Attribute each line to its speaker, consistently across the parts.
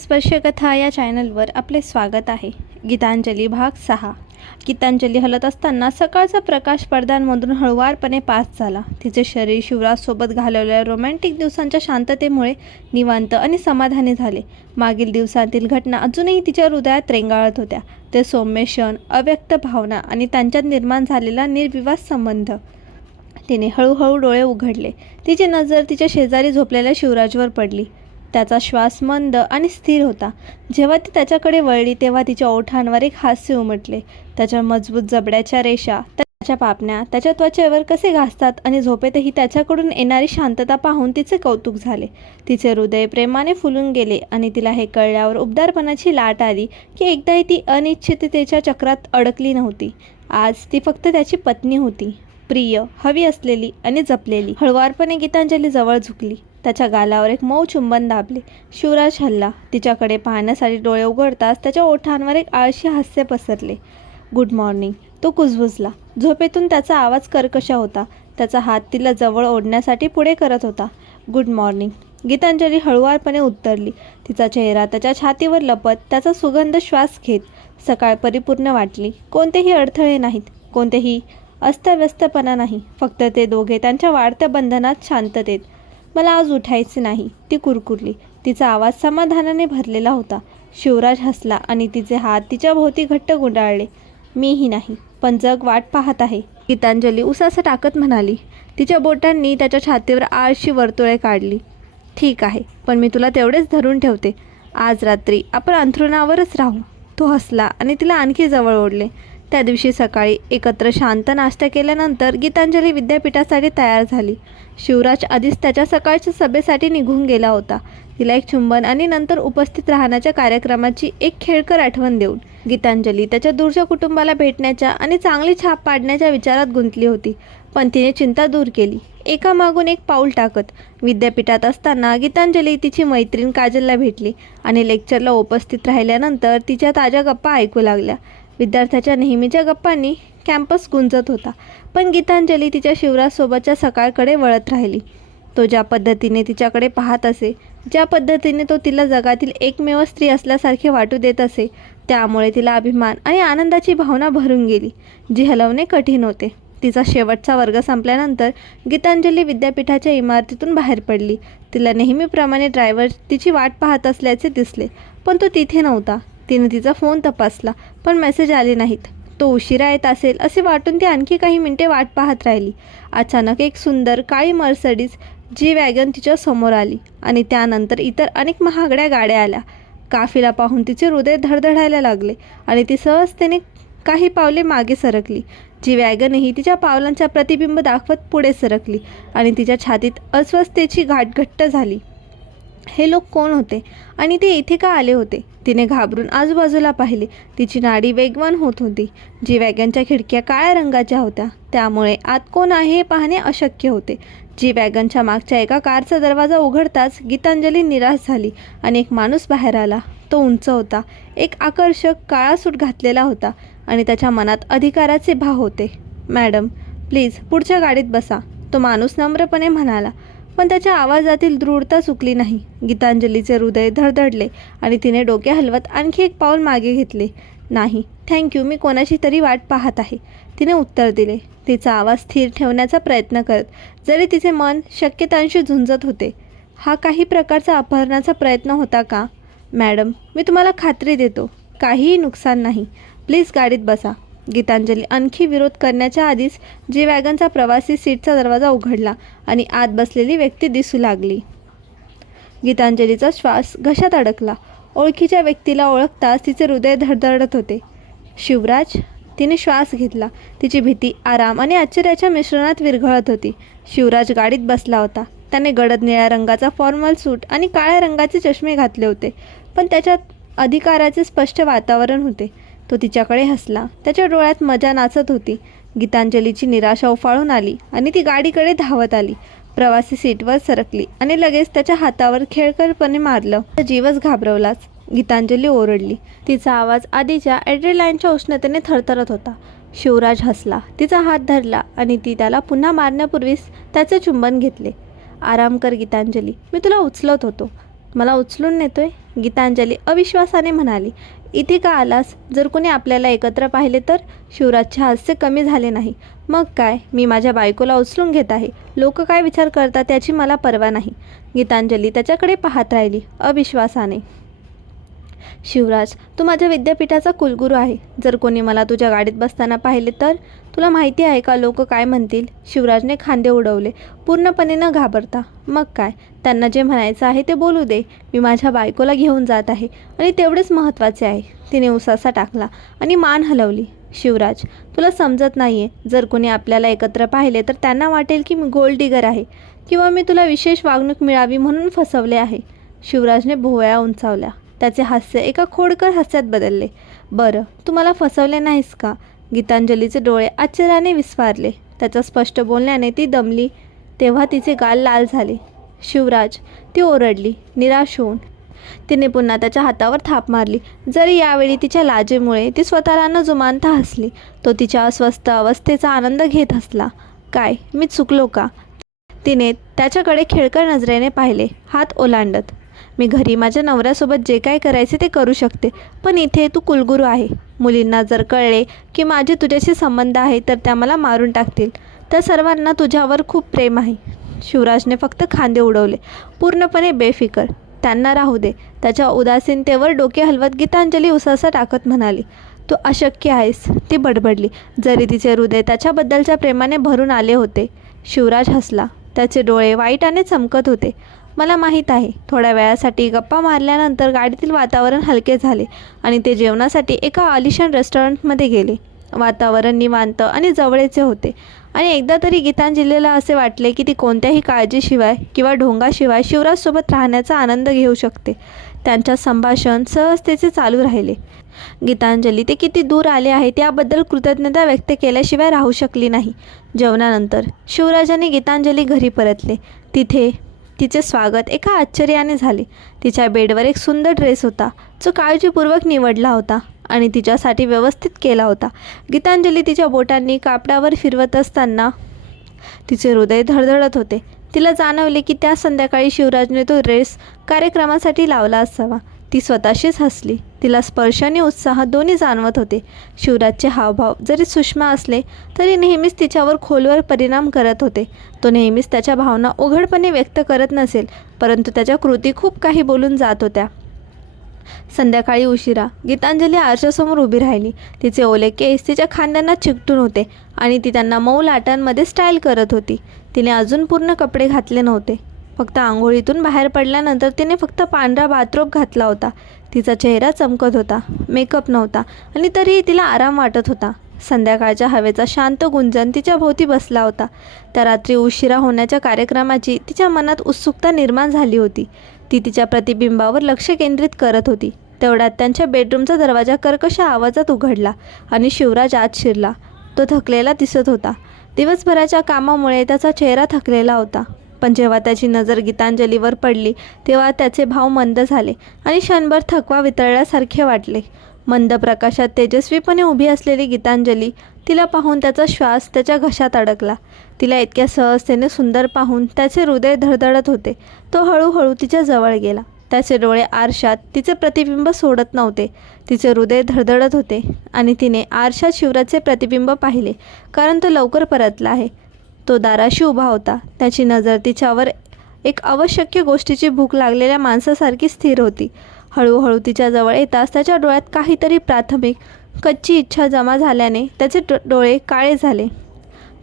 Speaker 1: स्पर्शकथा या चॅनलवर आपले स्वागत आहे. गीतांजली भाग सहा. गीतांजली हलत असताना सकाळचा प्रकाश पडद्यांमधून हळुवारपणे पास झाला. तिचे शरीर शिवराजसोबत घालवलेल्या रोमॅन्टिक दिवसांच्या शांततेमुळे निवांत आणि समाधानी झाले. मागील दिवसांतील घटना अजूनही तिच्या हृदयात रेंगाळत होत्या. ते सौम्य क्षण अव्यक्त भावना आणि त्यांच्यात निर्माण झालेला निर्विवाद संबंध. तिने हळूहळू डोळे उघडले. तिची नजर तिच्या शेजारी झोपलेल्या शिवराजवर पडली. त्याचा श्वास मंद आणि स्थिर होता. जेव्हा ती त्याच्याकडे वळली तेव्हा तिच्या ओठांवर एक हास्य उमटले. त्याच्या मजबूत जबड्याच्या रेषा त्याच्या पापण्या त्याच्या त्वचेवर कसे घासतात आणि झोपेतही त्याच्याकडून येणारी शांतता पाहून तिचे कौतुक झाले. तिचे हृदय प्रेमाने फुलून गेले आणि तिला हे कळल्यावर उबदारपणाची लाट आली की एकदाही ती अनिश्चिततेच्या चक्रात अडकली नव्हती. आज ती फक्त त्याची पत्नी होती. प्रिय हवी असलेली आणि जपलेली. हळुवारपणे गीतांजली जवळ झुकली. त्याच्या गालावर एक मऊ चुंबन दाबले. शिवराज हल्ला. तिच्याकडे पाहण्यासाठी डोळे उघडताच त्याच्या ओठांवर एक आळशी हास्य पसरले. Good morning. तो कुजबुजला. झोपेतून त्याचा आवाज कर्कशा होता. त्याचा हात तिला जवळ ओढण्यासाठी पुढे करत होता. Good morning. गीतांजली हळुवारपणे उत्तरली. तिचा चेहरा त्याच्या छातीवर लपत त्याचा सुगंध श्वास घेत सकाळ परिपूर्ण वाटली. कोणतेही अडथळे नाहीत. कोणतेही अस्तव्यस्तपणा नाही. फक्त ते दोघे त्यांच्या वाढत्या बंधनात शांततेत. मला आज उठायचे नाही. ती कुरकुरली. तिचा आवाज समाधानाने भरलेला होता. शिवराज हसला आणि तिचे हात तिच्या भोवती घट्ट गुंडाळले. मीही नाही पण जग वाट पाहत आहे. गीतांजली उसासं टाकत म्हणाली. तिच्या बोटांनी त्याच्या छातीवर आळशी वर्तुळे काढली. ठीक आहे पण मी तुला तेवढेच धरून ठेवते. आज रात्री आपण अंथरुणावरच राहू. तो हसला आणि तिला आणखी जवळ ओढले. त्या दिवशी सकाळी एकत्र शांत नाश्ता केल्यानंतर गीतांजली विद्यापीठासाठी तयार झाली. शिवराज आधीच त्याच्या सकाळच्या सभेसाठी निघून गेला होता. तिला एक चुंबन आणि नंतर उपस्थित राहण्याच्या कार्यक्रमाची एक खेळकर आठवण देऊन गीतांजली त्याच्या दूरच्या कुटुंबाला भेटण्याच्या आणि चांगली छाप पाडण्याच्या विचारात गुंतली होती. पण तिने चिंता दूर केली. एकामागून एक पाऊल टाकत विद्यापीठात असताना गीतांजली तिची मैत्रीण काजलला भेटली आणि लेक्चरला उपस्थित राहिल्यानंतर तिच्या ताज्या गप्पा ऐकू लागल्या. विद्यार्थ्याच्या नेहमीच्या गप्पांनी कॅम्पस गुंजत होता. पण गीतांजली तिच्या शिवराजसोबतच्या सकाळकडे वळत राहिली. तो ज्या पद्धतीने तिच्याकडे पाहत असे ज्या पद्धतीने तो तिला जगातील एकमेव स्त्री असल्यासारखे वाटू देत असे त्यामुळे तिला अभिमान आणि आनंदाची भावना भरून गेली जी हलवणे कठीण होते. तिचा शेवटचा वर्ग संपल्यानंतर गीतांजली विद्यापीठाच्या इमारतीतून बाहेर पडली. तिला नेहमीप्रमाणे ड्रायव्हर तिची वाट पाहत असल्याचे दिसले पण तो तिथे नव्हता. तिने तिचा फोन तपासला पण मेसेज आले नाहीत. तो उशिरा येत असेल असे वाटून ती आणखी काही मिनिटे वाट पाहत राहिली. अचानक एक सुंदर काळी मर्सडीज जी वॅगन तिच्या समोर आली आणि त्यानंतर इतर अनेक महागड्या गाड्या आल्या. काफिला पाहून तिचे हृदय धडधडायला लागले आणि ती सहजतेने काही पावले मागे सरकली. जी वॅगनही तिच्या पावलांचा प्रतिबिंब दाखवत पुढे सरकली आणि तिच्या छातीत अस्वस्थतेची घाटघट्ट घट्ट झाली. हे लोक कोण होते? आणि ते इथे का आले होते? तिने घाबरून आजूबाजूला पाहिले. तिची नाडी वेगवान होत होती. जी वॅगनच्या खिडक्या काळ्या रंगाच्या होत्या. त्यामुळे आत कोण आहे हे पाहणे अशक्य होते. जी वॅगनच्या मागच्या एका कारचा दरवाजा उघडताच गीतांजली निराश झाली आणि एक माणूस बाहेर आला. तो उंच होता. एक आकर्षक काळा सूट घातलेला होता आणि त्याच्या मनात अधिकाराचे भाव होते. मॅडम प्लीज पुढच्या गाडीत बसा. तो माणूस नम्रपणे म्हणाला. पण त्याच्या आवाजातील दृढता चुकली नाही. गीतांजलीचे हृदय धडधडले आणि तिने डोके हलवत आणखी एक पाऊल मागे घेतले. नाही थँक्यू मी कोणाची तरी वाट पाहत आहे. तिने उत्तर दिले. तिचा आवाज स्थिर ठेवण्याचा प्रयत्न करत जरी तिचे मन शक्यतांशी झुंजत होते हा काही प्रकारचा अपहरणाचा प्रयत्न होता का? मॅडम मी तुम्हाला खात्री देतो काहीही नुकसान नाही. प्लीज गाडीत बसा. गीतांजली आणखी विरोध करण्याच्या आधीच जी वॅगनचा प्रवासी सीटचा दरवाजा उघडला आणि आत बसलेली व्यक्ती दिसू लागली. गीतांजलीचा श्वास घशात अडकला. ओळखीच्या व्यक्तीला ओळखताच तिचे हृदय धडधडत होते. शिवराज तिने श्वास घेतला. तिची भीती आराम आणि आश्चर्याच्या मिश्रणात विरघळत होती. शिवराज गाडीत बसला होता. त्याने गडद निळ्या रंगाचा फॉर्मल सूट आणि काळ्या रंगाचे चष्मे घातले होते. पण त्याच्यात अधिकाराचे स्पष्ट वातावरण होते. तो तिच्याकडे हसला. त्याच्या डोळ्यात मजा नाचत होती. गीतांजलीची निराशा उफाळून आली आणि ती गाडीकडे धावत आली. प्रवासी सीटवर सरकली आणि लगेच त्याच्या हातावर खेळकरपणे मारलं. तर जीवच घाबरवलाच. गीतांजली ओरडली. तिचा आवाज आधीच्या ॲड्रेलाईनच्या उष्णतेने थरथरत होता. शिवराज हसला. तिचा हात धरला आणि ती त्याला पुन्हा मारण्यापूर्वीच त्याचे चुंबन घेतले. आराम कर गीतांजली. मी तुला उचलत होतो. मला उचलून नेतोय गीतांजली अविश्वासाने म्हणाली. इथे का आलास? जर कोणी आपल्याला एकत्र पाहिले तर? शिवराजचे हास्य कमी झाले नाही. मग काय? मी माझ्या बायकोला उचलून घेत आहे. लोक काय विचार करतात याची मला पर्वा नाही. गीतांजली त्याच्याकडे पाहत राहिली अविश्वासाने. शिवराज तू माझ्या विद्यापीठाचा कुलगुरू आहे. जर कोणी मला तुझ्या गाडीत बसताना पाहिले तर? तुला माहिती आहे का लोक काय म्हणतील? शिवराजने खांदे उडवले. पूर्णपणे न घाबरता. मग काय? त्यांना जे म्हणायचं आहे ते बोलू दे. मी माझ्या बायकोला घेऊन जात आहे आणि तेवढेच महत्त्वाचे आहे. तिने उसासा टाकला आणि मान हलवली. शिवराज तुला समजत नाही आहे जर कोणी आपल्याला एकत्र पाहिले तर त्यांना वाटेल की मी गोल्ड डिगर आहे किंवा मी तुला विशेष वागणूक मिळावी म्हणून फसवले आहे. शिवराजने भोवया उंचावल्या. त्याचे हास्य एका खोडकर हास्यात बदलले. बरं तू मला फसवले नाहीस का? गीतांजलीचे डोळे आश्चर्याने विस्फारले त्याच्या स्पष्ट बोलण्याने ती दमली तेव्हा तिचे गाल लाल झाले. शिवराज ती ओरडली निराश होऊन. तिने पुन्हा त्याच्या हातावर थाप मारली. जरी यावेळी तिच्या लाजेमुळे ती स्वतःला न जुमानता हसली तो तिच्या अस्वस्थ अवस्थेचा आनंद घेत हसला. काय मी चुकलो का? तिने त्याच्याकडे खेळकर नजरेने पाहिले. हात ओलांडत. मी घरी माझ्या नवऱ्यासोबत जे काय करायचे ते करू शकते. पण इथे तू कुलगुरू आहे. मुलींना जर कळले की माझे तुझ्याशी संबंध आहे तर त्या मला मारून टाकतील. तर सर्वांना तुझ्यावर खूप प्रेम आहे. शिवराजने फक्त खांदे उडवले. पूर्णपणे बेफिकर. त्यांना राहू दे. त्याच्या उदासीनतेवर डोके हलवत गीतांजली उसासा टाकत म्हणाली तू अशक्य आहेस. ती बडबडली. जरी तिचे हृदय त्याच्याबद्दलच्या प्रेमाने भरून आले होते शिवराज हसला. त्याचे डोळे वाईटाने चमकत होते. मला माहीत आहे. थोड्या वेळासाठी गप्पा मारल्यानंतर गाडीतील वातावरण हलके झाले आणि ते जेवणासाठी एका आलिशान रेस्टॉरंटमध्ये गेले. वातावरण निवांत आणि जवळचे होते. आणि एकदा तरी गीतांजलीला असे वाटले की ती कोणत्याही काळजीशिवाय किंवा ढोंगाशिवाय शिवराजसोबत राहण्याचा आनंद घेऊ शकते. त्यांच्या संभाषण सहजतेचे चालू राहिले. गीतांजली ते किती दूर आले आहे त्याबद्दल कृतज्ञता व्यक्त केल्याशिवाय राहू शकली नाही. जेवणानंतर शिवराजाने गीतांजली घरी परतले. तिथे तिचे स्वागत एका आश्चर्याने झाले. तिच्या बेडवर एक सुंदर ड्रेस होता जो काळजीपूर्वक निवडला होता आणि तिच्यासाठी व्यवस्थित केला होता. गीतांजली तिच्या बोटांनी कापडावर फिरवत असताना तिचे हृदय धडधडत होते. तिला जाणवले की त्या संध्याकाळी शिवराजने तो ड्रेस कार्यक्रमासाठी लावला असावा. ती स्वतःशीच हसली. तिला स्पर्श आणि उत्साह दोन्ही जाणवत होते. शिवराजचे हावभाव जरी सूक्ष्म असले तरी नेहमीच तिच्यावर खोलवर परिणाम करत होते. तो नेहमीच त्याच्या भावना उघडपणे व्यक्त करत नसेल परंतु त्याच्या कृती खूप काही बोलून जात होत्या. संध्याकाळी उशिरा गीतांजली आरशासमोर उभी राहिली. तिचे ओले केस तिच्या खांद्यांना चिकटून होते आणि ती त्यांना मऊ लाटांमध्ये स्टाईल करत होती. तिने अजून पूर्ण कपडे घातले नव्हते. फक्त आंघोळीतून बाहेर पडल्यानंतर तिने फक्त पांढरा बाथरोब घातला होता. तिचा चेहरा चमकत होता मेकअप नव्हता आणि तरीही तिला आराम वाटत होता. संध्याकाळच्या हवेचा शांत गुंजन तिच्या भोवती बसला होता. त्या रात्री उशिरा होण्याच्या कार्यक्रमाची तिच्या मनात उत्सुकता निर्माण झाली होती. ती तिच्या प्रतिबिंबावर लक्ष केंद्रित करत होती. तेवढ्यात त्यांच्या बेडरूमचा दरवाजा कर्कश आवाजात उघडला आणि शिवराज आत शिरला. तो थकलेला दिसत होता. दिवसभराच्या कामामुळे त्याचा चेहरा थकलेला होता. पण जेव्हा त्याची नजर गीतांजलीवर पडली तेव्हा त्याचे भाव मंद झाले आणि क्षणभर थकवा वितळल्यासारखे वाटले. मंद प्रकाशात तेजस्वीपणे उभी असलेली गीतांजली तिला पाहून त्याचा श्वास त्याच्या घशात अडकला. तिला इतक्या सहजतेने सुंदर पाहून त्याचे हृदय धडधडत होते. तो हळूहळू तिच्या जवळ गेला. त्याचे डोळे आरशात तिचे प्रतिबिंब सोडत नव्हते. तिचे हृदय धडधडत होते आणि तिने आरशात शिवराचे प्रतिबिंब पाहिले कारण तो लवकर परतला आहे. तो दाराशी उभा होता. त्याची नजर तिच्यावर एक आवश्यक गोष्टीची भूक लागलेल्या माणसासारखी स्थिर होती. हळूहळू तिच्याजवळ येताच त्याच्या डोळ्यात काहीतरी प्राथमिक कच्ची इच्छा जमा झाल्याने त्याचे डोळे काळे झाले.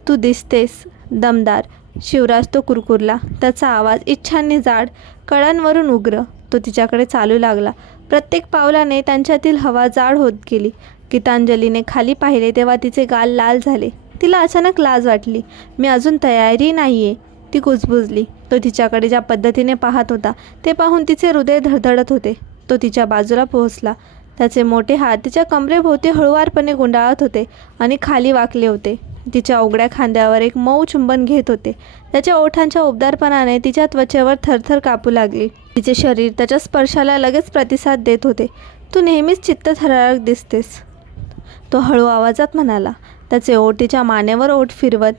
Speaker 1: तू दिसतेस दमदार. शिवराज तो कुरकुरला. त्याचा आवाज इच्छांनी जाड कळांवरून उग्र. तो तिच्याकडे चालू लागला. प्रत्येक पावलाने त्यांच्यातील हवा जाड होत गेली. गीतांजलीने खाली पाहिले तेव्हा तिचे गाल लाल झाले. तिला अचानक लाज वाटली. मी अजून तयारी नाही आहे ती कुजबुजली. तो तिच्याकडे ज्या पद्धतीने पाहत होता ते पाहून तिचे हृदय धडधडत होते. तो तिच्या बाजूला पोहोचला. त्याचे मोठे हात तिच्या कमरेभोवती हळुवारपणे गुंडाळत होते आणि खाली वाकले होते. तिच्या उघड्या खांद्यावर एक मऊ चुंबन घेत होते. त्याच्या ओठांच्या उबदारपणाने तिच्या त्वचेवर थरथर कापू लागली. तिचे शरीर त्याच्या स्पर्शाला लगेच प्रतिसाद देत होते. तू नेहमीच चित्त थरारक दिसतेस. तो हळू आवाजात म्हणाला त्याचे ओटीच्या मानेवर ओठ फिरवत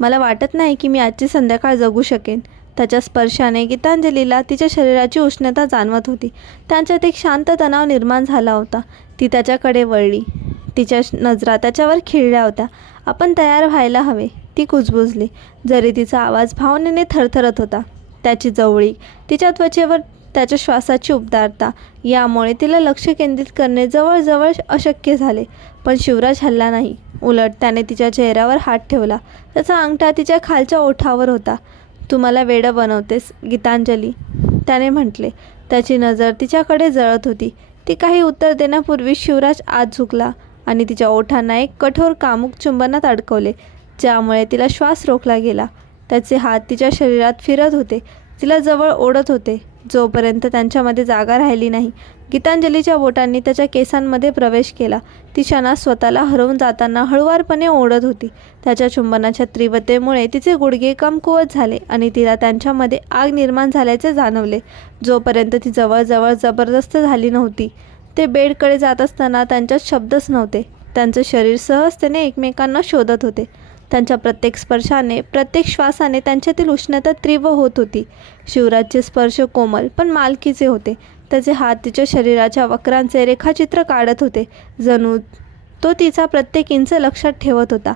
Speaker 1: मला वाटत नाही की मी आजची संध्याकाळ जगू शकेन. त्याच्या स्पर्शाने गीतांजलीला तिच्या शरीराची उष्णता जाणवत होती. त्यांच्यात एक शांत तणाव निर्माण झाला होता. ती त्याच्याकडे वळली. तिच्या नजरा त्याच्यावर खिळल्या होत्या. आपण तयार व्हायला हवे. ती कुजबुजली. जरी तिचा आवाज भावनेने थरथरत होता. त्याची जवळीक तिच्या त्वचेवर त्याच्या श्वासाची उबदारता. यामुळे तिला लक्ष केंद्रित करणे जवळजवळ अशक्य झाले. पण शिवराज हल्ला नाही. उलट त्याने तिच्या चेहऱ्यावर हात ठेवला. त्याचा अंगठा तिच्या खालच्या ओठावर होता. तू मला वेडं बनवतेस गीतांजली त्याने म्हटले. त्याची नजर तिच्याकडे जळत होती. ती काही उत्तर देण्यापूर्वी शिवराज आत झुकला आणि तिच्या ओठांना एक कठोर कामुक चुंबनात अडकवले ज्यामुळे तिला श्वास रोखला गेला. त्याचे हात तिच्या शरीरात फिरत होते. तिला जवळ ओढत होते. जोपर्यंत त्यांच्यामध्ये जागा राहिली नाही. गीतांजलीच्या बोटांनी त्याच्या केसांमध्ये प्रवेश केला. ती क्षणात स्वतःला हरवून जाताना हळुवारपणे ओढत होती. त्याच्या चुंबनाच्या तीव्रतेमुळे तिचे गुडघे कमकुवत झाले आणि तिला त्यांच्यामध्ये आग निर्माण झाल्याचे जाणवले. जोपर्यंत ती जवळजवळ जबरदस्त झाली नव्हती ते बेडकडे जात असताना त्यांच्यात शब्दच नव्हते. त्यांचं शरीर सहजतेने एकमेकांना शोधत होते. त्यांच्या प्रत्येक स्पर्शाने प्रत्येक श्वासाने त्यांच्यातील उष्णता तीव्र होत होती. शिवराजचे स्पर्श कोमल पण मालकीचे होते. त्याचे हात तिच्या शरीराच्या वक्रांचे रेखाचित्र काढत होते. जणू तो तिचा प्रत्येक इंच लक्षात ठेवत होता.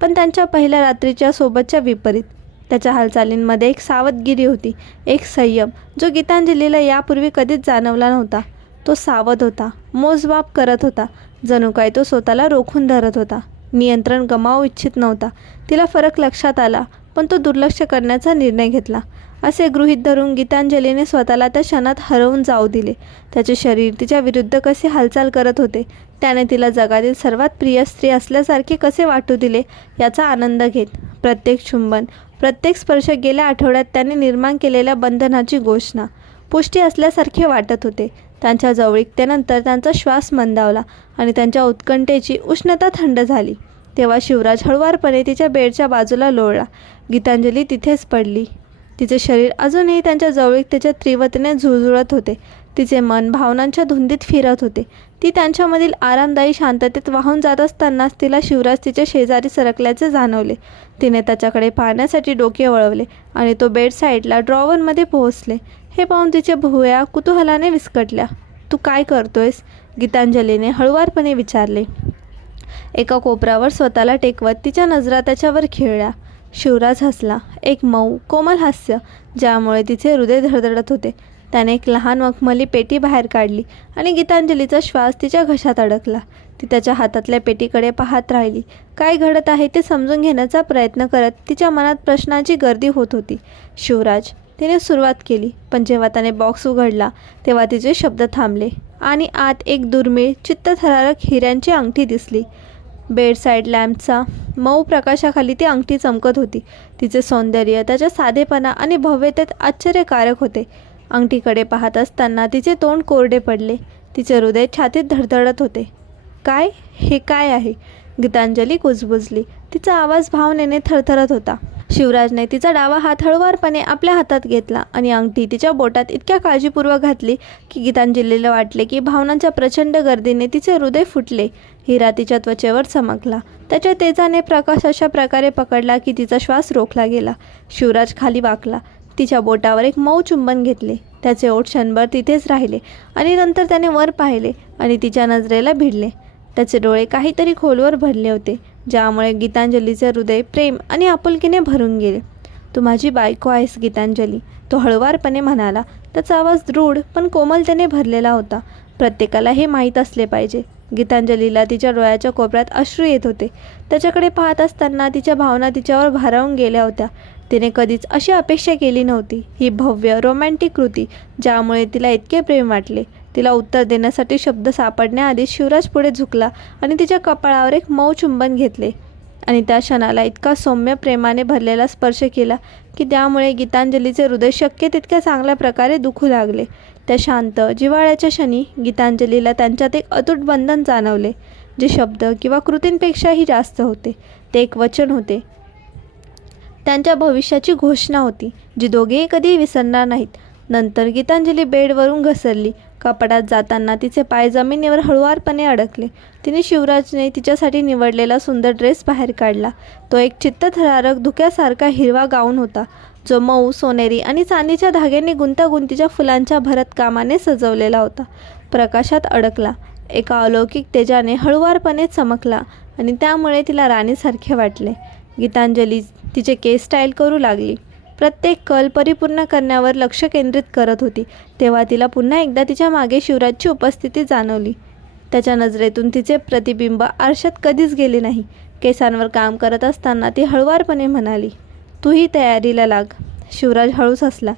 Speaker 1: पण त्यांच्या पहिल्या रात्रीच्या सोबतच्या विपरीत. त्याच्या हालचालींमध्ये एक सावधगिरी होती. एक संयम जो गीतांजलीला यापूर्वी कधीच जाणवला नव्हता. तो सावध होता. मोजमाप करत होता. जणू काय तो स्वतःला रोखून धरत होता. नियंत्रण गमावू इच्छित नव्हता. तिला फरक लक्षात आला पण तो दुर्लक्ष करण्याचा निर्णय घेतला. असे गृहीत धरून गीतांजलीने स्वतःला त्या क्षणात हरवून जाऊ दिले. त्याचे शरीर तिच्या विरुद्ध कसे हालचाल करत होते त्याने तिला जगातील सर्वात प्रिय स्त्री असल्यासारखे कसे वाटू दिले याचा आनंद घेत. प्रत्येक चुंबन प्रत्येक स्पर्श गेल्या आठवड्यात त्याने निर्माण केलेल्या बंधनाची घोषणा पुष्टी असल्यासारखे वाटत होते. त्यांच्या जवळिकतेनंतर त्यांचा श्वास मंदावला आणि त्यांच्या उत्कंठेची उष्णता थंड झाली. तेव्हा शिवराज हळुवारपणे तिच्या बेडच्या बाजूला लोळला. गीतांजली तिथेच पडली. तिचे शरीर अजूनही त्यांच्या जवळीकतेच्या तीव्रतेने झुळझुळत होते. तिचे मन भावनांच्या धुंदीत फिरत होते. ती त्यांच्यामधील आरामदायी शांततेत वाहून जात असतानाच तिला शिवराज तिच्या शेजारी सरकल्याचे जाणवले. तिने त्याच्याकडे पाहण्यासाठी डोके वळवले आणि तो बेड साईडला ड्रॉवरमध्ये पोहोचले. हे पाहून तिच्या भुवया कुतूहलाने विस्कटल्या. तू काय करतोयस? गीतांजलीने हळुवारपणे विचारले. एका कोपऱ्यावर स्वतःला टेकवत तिच्या नजरा त्याच्यावर खिळल्या. शिवराज हसला. एक मऊ कोमल हास्य ज्यामुळे तिचे हृदय धडधडत होते. त्याने एक लहान मखमली पेटी बाहेर काढली आणि गीतांजलीचा श्वास तिच्या घशात अडकला. ती त्याच्या हातातल्या पेटीकडे पाहत राहिली. काय घडत आहे ते समजून घेण्याचा प्रयत्न करत तिच्या मनात प्रश्नांची गर्दी होत होती. शिवराज तिने सुरुवात केली. पण जेव्हा त्याने बॉक्स उघडला तेव्हा तिचे शब्द थांबले आणि आत एक दुर्मिळ चित्तथरारक हिऱ्यांची अंगठी दिसली. बेडसाईड लॅम्पचा मऊ प्रकाशाखाली ती अंगठी चमकत होती. तिचे सौंदर्य त्याच्या साधेपणा आणि भव्यतेत आश्चर्यकारक होते. अंगठीकडे पाहत असताना तिचे तोंड कोरडे पडले. तिचे हृदय छातीत धडधडत होते. काय? हे काय आहे? गीतांजली कुजबुजली. तिचा आवाज भावनेने थरथरत होता. शिवराजने तिचा डावा हात हळुवारपणे आपल्या हातात घेतला आणि अंगठी तिच्या बोटात इतक्या काळजीपूर्वक घातली की गीतांजलीला वाटले की भावनांच्या प्रचंड गर्दीने तिचे हृदय फुटले. हिरा तिच्या त्वचेवर चमकला. त्याच्या तेजाने प्रकाश अशा प्रकारे पकडला की तिचा श्वास रोखला गेला. शिवराज खाली वाकला. तिच्या बोटावर एक मऊ चुंबन घेतले. त्याचे ओठ क्षणभर तिथेच राहिले आणि नंतर त्याने वर पाहिले आणि तिच्या नजरेला भिडले. त्याचे डोळे काहीतरी खोलवर भरले होते. ज्यामुळे गीतांजलीचे हृदय प्रेम आणि आपुलकीने भरून गेले. तू माझी बायको आहेस गीतांजली तो हळुवारपणे म्हणाला. त्याचा आवाज दृढ पण कोमलतेने भरलेला होता. प्रत्येकाला हे माहीत असले पाहिजे. गीतांजलीला तिच्या डोळ्याच्या कोपऱ्यात अश्रू येत होते. त्याच्याकडे पाहत असताना तिच्या भावना तिच्यावर भारावून गेल्या होत्या. तिने कधीच अशी अपेक्षा केली नव्हती. ही भव्य रोमॅन्टिक कृती ज्यामुळे तिला इतके प्रेम वाटले. तिला उत्तर देण्यासाठी शब्द सापडण्याआधी शिवराज पुढे झुकला आणि तिच्या कपाळावर एक मऊ चुंबन घेतले. आणि त्या क्षणाला इतका सौम्य प्रेमाने भरलेला स्पर्श केला की त्यामुळे गीतांजलीचे हृदय शक्य तितक्या चांगल्या प्रकारे दुखू लागले. त्या शांत जिव्हाळ्याच्या क्षणी गीतांजलीला त्यांच्यात एक अतूट बंधन जाणवले जे शब्द किंवा कृतींपेक्षाही जास्त होते. ते एक वचन होते. त्यांच्या भविष्याची घोषणा होती जी दोघेही कधीही विसरणार नाहीत. नंतर गीतांजली बेडवरून घसरली कपाडात जाताना तिचे पाय जमिनीवर हळुवारपणे अडकले. तिने शिवराजने तिच्यासाठी निवडलेला सुंदर ड्रेस बाहेर काढला. तो एक चित्तथरारक धुक्यासारखा हिरवा गाऊन होता. जो मऊ सोनेरी आणि चांदीच्या धाग्यांनी गुंतागुंतीच्या फुलांच्या भरत कामाने सजवलेला होता. प्रकाशात अडकला. एका अलौकिक तेजाने हळुवारपणे चमकला आणि त्यामुळे तिला राणीसारखे वाटले. गीतांजली तिचे केस स्टाईल करू लागली. प्रत्येक कल परिपूर्ण करण्यावर लक्ष केंद्रित करत होती. तेव्हा तिला पुन्हा एकदा तिच्यामागे शिवराजची उपस्थिती जाणवली. त्याच्या नजरेतून तिचे प्रतिबिंब आरशात कधीच गेले नाही. केसांवर काम करत असताना ती हळुवारपणे म्हणाली तूही तयारीला लाग. शिवराज हळूच हसला.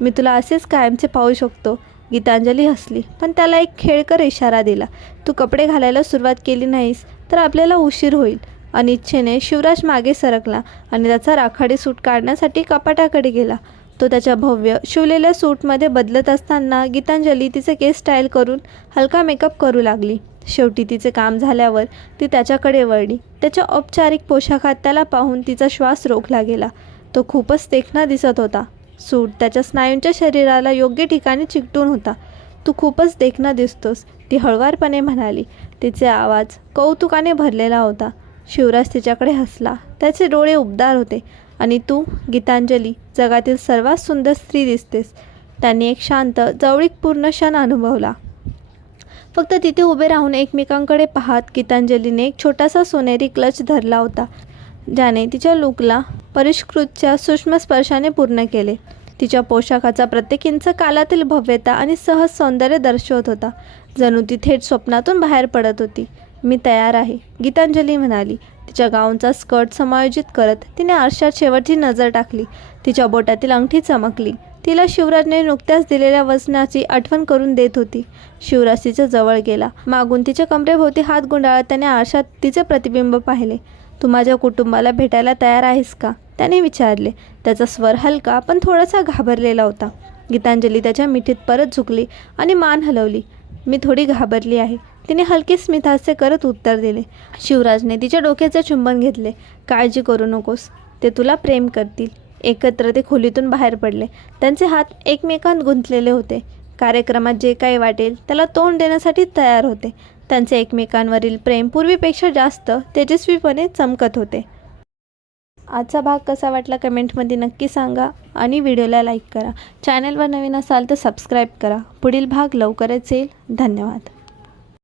Speaker 1: मी तुला असेच कायमचे पाहू शकतो. गीतांजली हसली पण त्याला एक खेळकर इशारा दिला तू कपडे घालायला सुरुवात केली नाहीस तर आपल्याला उशीर होईल. अनिच्छेने शिवराज मागे सरकला आणि त्याचा राखाडी सूट काढण्यासाठी कपाटाकडे गेला. तो त्याच्या भव्य शिवलेल्या सूटमध्ये बदलत असताना गीतांजली तिचे केस स्टाईल करून हलका मेकअप करू लागली. शेवटी तिचे काम झाल्यावर ती त्याच्याकडे वळली. त्याच्या औपचारिक पोशाखात त्याला पाहून तिचा श्वास रोखला गेला. तो खूपच देखणा दिसत होता. सूट त्याच्या स्नायूंच्या शरीराला योग्य ठिकाणी चिकटून होता. तू खूपच देखणा दिसतोस ती हळवारपणे म्हणाली. तिचे आवाज कौतुकाने भरलेला होता. शिवराज तिच्याकडे हसला. त्याचे डोळे उबदार होते. आणि तू गीतांजली जगातील सर्वात सुंदर स्त्री दिसतेस. त्यांनी एक शांत जवळीक पूर्ण क्षण अनुभवला. फक्त तिथे उभे राहून एकमेकांकडे पाहत गीतांजलीने एक छोटासा सोनेरी क्लच धरला होता ज्याने तिच्या लुकला परिष्कृतच्या सूक्ष्म स्पर्शाने पूर्ण केले. तिच्या पोशाखाचा प्रत्येक इंच कालातील भव्यता आणि सहज सौंदर्य दर्शवत होता जणू ती थेट स्वप्नातून बाहेर पडत होती. मी तयार आहे. गीतांजली म्हणाली तिच्या गाऊनचा स्कर्ट समायोजित करत तिने आरशात शेवटची नजर टाकली. तिच्या बोटातील अंगठी चमकली. तिला शिवराजने नुकत्याच दिलेल्या वचनाची आठवण करून देत होती. शिवराज तिच्या जवळ गेला. मागून तिच्या कमरेभोवती हात गुंडाळत त्याने आरशात तिचे प्रतिबिंब पाहिले. तू माझ्या कुटुंबाला भेटायला तयार आहेस का? त्याने विचारले. त्याचा स्वर हलका पण थोडासा घाबरलेला होता. गीतांजली त्याच्या मिठीत परत झुकली आणि मान हलवली. मी थोडी घाबरली आहे. तिने हलके स्मितहास्य करत उत्तर दिले. शिवराजने तिच्या डोक्याचे चुंबन घेतले. काळजी करू नकोस. ते तुला प्रेम करतील. एकत्र ते खोलीतून बाहेर पडले. त्यांचे हात एकमेकांत गुंतलेले होते. कार्यक्रमात जे काही वाटेल त्याला तोंड देण्यासाठी तयार होते. त्यांचे एकमेकांवरील प्रेम पूर्वीपेक्षा जास्त तेजस्वीपणे चमकत होते. आजचा भाग कसा वाटला कमेंटमध्ये नक्की सांगा आणि व्हिडिओला लाईक करा. चॅनलवर नवीन असाल तर सबस्क्राईब करा. पुढील भाग लवकरच येईल. धन्यवाद.